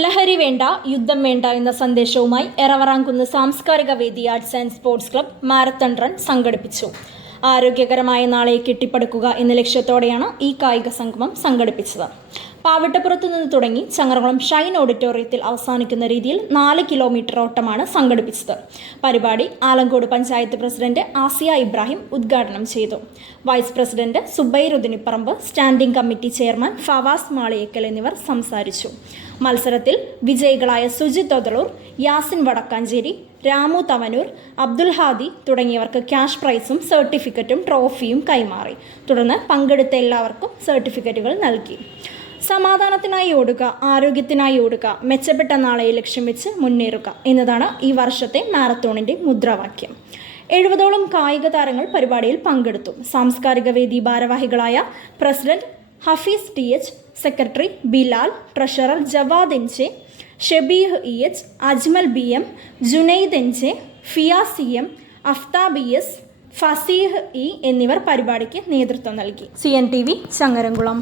ലഹരി വേണ്ട, യുദ്ധം വേണ്ട എന്ന സന്ദേശവുമായി എറവറാങ്കുന്ന് സാംസ്കാരിക വേദി arts and sports club marathon run സംഘടിപ്പിച്ചു. ആരോഗ്യകരമായ നാളെ കെട്ടിപ്പടുക്കുക എന്ന ലക്ഷ്യത്തോടെയാണ് ഈ കായിക സംഗമം സംഘടിപ്പിച്ചത്. പാവിട്ടപ്പുറത്തു നിന്ന് തുടങ്ങി ചങ്ങരകുളം ഷൈൻ ഓഡിറ്റോറിയത്തിൽ അവസാനിക്കുന്ന രീതിയിൽ 4 കിലോമീറ്റർ ഓട്ടമാണ് സംഘടിപ്പിച്ചത്. പരിപാടി ആലങ്കോട് പഞ്ചായത്ത് പ്രസിഡന്റ് ആസിയ ഇബ്രാഹിം ഉദ്ഘാടനം ചെയ്തു. വൈസ് പ്രസിഡന്റ് സുബൈറുദ്ദീനിപ്പറമ്പ്, standing committee chairman Fawas Maliyekkal എന്നിവർ സംസാരിച്ചു. മത്സരത്തിൽ വിജയികളായ സുജിത് ഒതളൂർ, യാസിൻ വടക്കാഞ്ചേരി, രാമു തവനൂർ, അബ്ദുൽ ഹാദി തുടങ്ങിയവർക്ക് ക്യാഷ് പ്രൈസും സർട്ടിഫിക്കറ്റും ട്രോഫിയും കൈമാറി. തുടർന്ന് പങ്കെടുത്ത എല്ലാവർക്കും സർട്ടിഫിക്കറ്റുകൾ നൽകി. സമാധാനത്തിനായി ഓടുക, ആരോഗ്യത്തിനായി ഓടുക, മെച്ചപ്പെട്ട നാളെ ലക്ഷ്യം വെച്ച് മുന്നേറുക എന്നതാണ് ഈ വർഷത്തെ മാരത്തോണിന്റെ മുദ്രാവാക്യം. 70ഓളം കായിക താരങ്ങൾ പരിപാടിയിൽ പങ്കെടുത്തു. സാംസ്കാരിക വേദി ഭാരവാഹികളായ president Hafeez TH, secretary Bilal, treasurer Jawad NJ, Shabeeh EH, Ajmal BM, Junaid NJ, Fiyas CM, Aftab ES, Faseeh E എന്നിവർ പരിപാടിക്ക് നേതൃത്വം നൽകി. CNTV ചങ്ങരംകുളം.